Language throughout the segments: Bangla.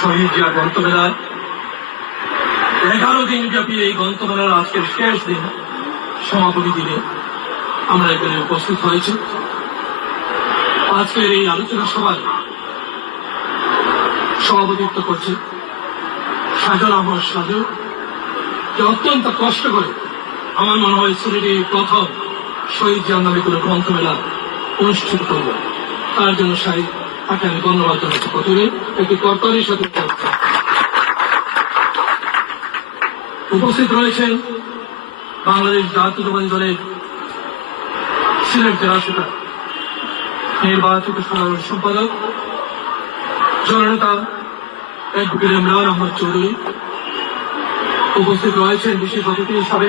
শহীদ জিয়া গ্রন্থমেলার 11 দিন ব্যাপী এই গ্রন্থমেলার আজকের শেষ দিন সমাপনী দিনে আমরা এখানে উপস্থিত হয়েছি। আজকের এই আলোচনা সভায় সভাপতিত্ব করছে সাজল আহমদ সাজু, যে অত্যন্ত কষ্ট করে আমার মনে হয় সিলেটে প্রথম শহীদ জিয়ার নামে কোনো গ্রন্থমেলা অনুষ্ঠিত করবে। তার জন্য তাকে আমি ধন্যবাদ জানাচ্ছি। প্রথমে একটি কর্তারের সাথে উপস্থিত রয়েছেন বাংলাদেশ জাতীয়তাবাদী দলের সিলেট জেলা শাখা নির্বাচিত সাধারণ সম্পাদক জননেতা অ্যাডভোকেট ইমরান আহমদ চৌধুরী। উপস্থিত রয়েছেন বিশেষ অতিথি হিসাবে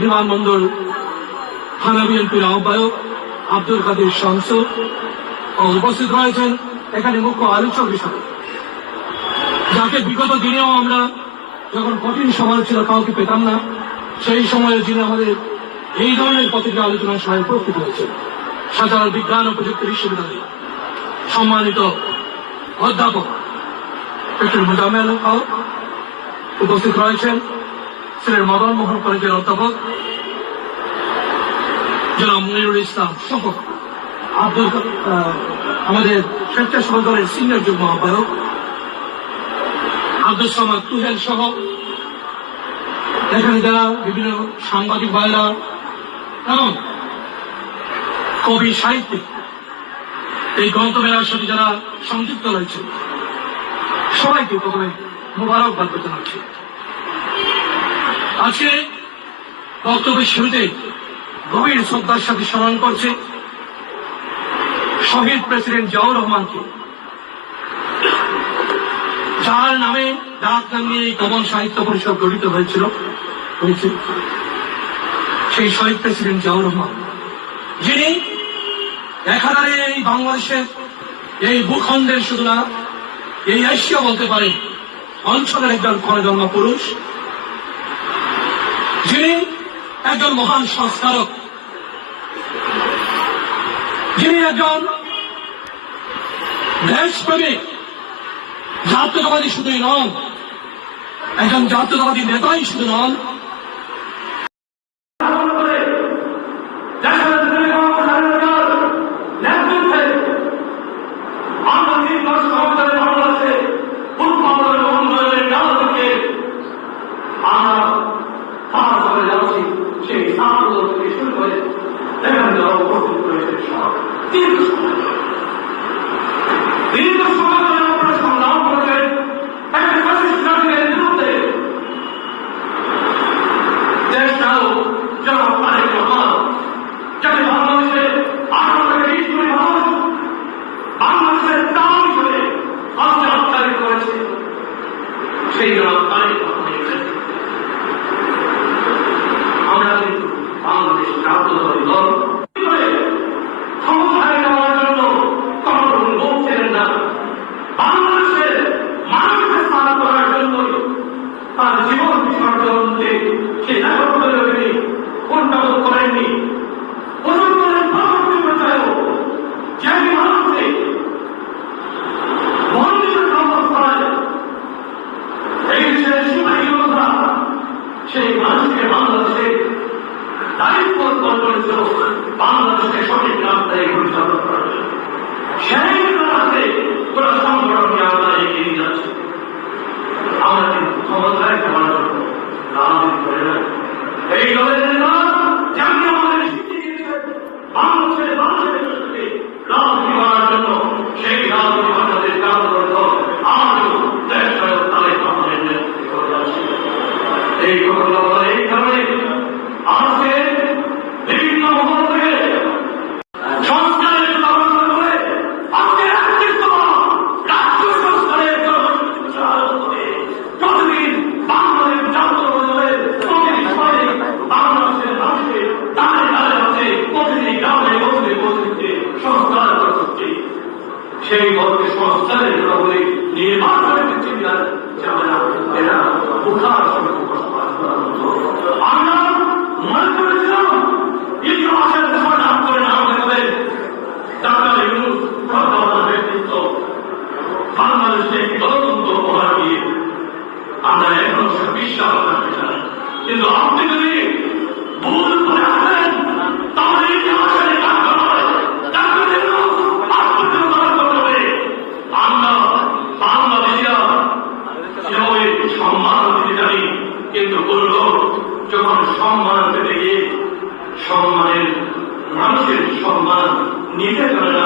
বিমানবন্দর থানা বিএনপির আহ্বায়ক আব্দুল কাদের শামসু, ও উপস্থিত রয়েছেন এখানে মুখ্য আলোচক হিসাবে, যাকে বিগত দিনেও আমরা যখন কঠিন সময় ছিল কাউকে পেতাম না, সেই সময়ে যিনি আমাদের এই ধরনের প্রতিটি আলোচনার সভায় উপস্থিত হয়েছে শাহজালাল বিজ্ঞান ও প্রযুক্তি বিশ্ববিদ্যালয় সম্মানিত অধ্যাপক ডক্টর মোজাম্মেল হক। উপস্থিত রয়েছেন সিলেট মদন মোহন কলেজের অধ্যাপক জনাব মনিরুল ইসলাম সহ আমাদের স্বেচ্ছাসেবক দলের সিনিয়র যুগ্ম আহ্বায়ক আব্দুল সামাদ তুহেল সহ এখানে যারা বিভিন্ন সাংবাদিক ভাইরা এবং কবি সাহিত্যিক এই গ্রন্থমেলার সাথে যারা সংযুক্ত রয়েছে সবাইকে প্রথমে মোবারকবাদ জানাচ্ছি। আজকে বক্তব্যের শুরুতে গভীর শ্রদ্ধার সাথে স্মরণ করছে শহীদ প্রেসিডেন্ট জিয়াউর রহমানকে, যার নামে ডাক নাম নিয়ে এই কমন সাহিত্য পরিষদ গঠিত হয়েছে। সেই শহীদ প্রেসিডেন্ট জিয়াউর রহমান, যিনি একাধারে এই বাংলাদেশের এই ভূখণ্ডের শুধু না এই এশিয়া বলতে পারে অঞ্চলের একজন ক্ষণজন্মা পুরুষ, যিনি একজন মহান সংস্কারক, যিনি একজন দেশপ্রেমিক জাতীয়তাবাদী শুধুই নন, একজন জাতীয়তাবাদী নেতাই শুধু নন, আমরা কিন্তু বাংলাদেশ জাতীয়তাবাদী দল ক্ষমতায় নেওয়ার জন্য কখনো লোক ছিলেন না। বাংলাদেশের মানুষের স্থান করার জন্য তার জীবন বিসর্জন দিয়ে সে নাগরিকদের কোনটা করেননি। সেই মানুষকে বাংলাদেশে দায়িত্ব করেছিল বাংলাদেশকে সঠিক রাস্তায় পরিচালনা করার জন্য। সেই রাস্তায় পুরো সংগঠনকে আমরা এগিয়ে নিয়ে যাচ্ছি। আমরা কিন্তু ক্ষমতায় যাওয়ার জন্য রাজনীতি করে না। এই দলের নেতা যেমন আমাদের শিখিয়ে দিয়েছে বাংলাদেশের মানুষের রাজনীতি করার জন্য, সেই রাজনীতি আমাদের কার্যরত আমাদের দেশ তাদের আমাদের নেতৃত্ব করে যাচ্ছে। এই ঘটনা এই কারণে আজকে বিভিন্ন মহল থেকে সংস্কারের ব্যবস্থা করে আজকে রাষ্ট্র সংস্কারের প্রতিদিন বাংলাদেশ জাতীয়তাবাদী দলের প্রতিটি সমাজে বাংলাদেশের মানুষকে তাদের তাদের আছে প্রতিটি গ্রামে প্রতিটি সংস্কার করা হচ্ছে। সেই দলকে সংস্কারের বলে নির্বাচনের চিন্তা যাবে না, এরা মুখার সঙ্গে আমরা মনে করেছিলাম ইতিহাসের সময় নাম করে নাম দেখাবে ডাক্তার ইউনূস নেতৃত্ব বাংলাদেশে গণতন্ত্র আমরা এখন সেটা বিশ্বাস করতে চাই। কিন্তু আপনি যদি ভুল করে আসেন তাহলে ইতিহাসের আমরা বাংলাদেশিরা সেভাবে সম্মান দিতে জানি, কিন্তু কোন লোক যখন সম্মান পেতে গিয়ে সম্মানের মানুষের সম্মান নিতে পারে না,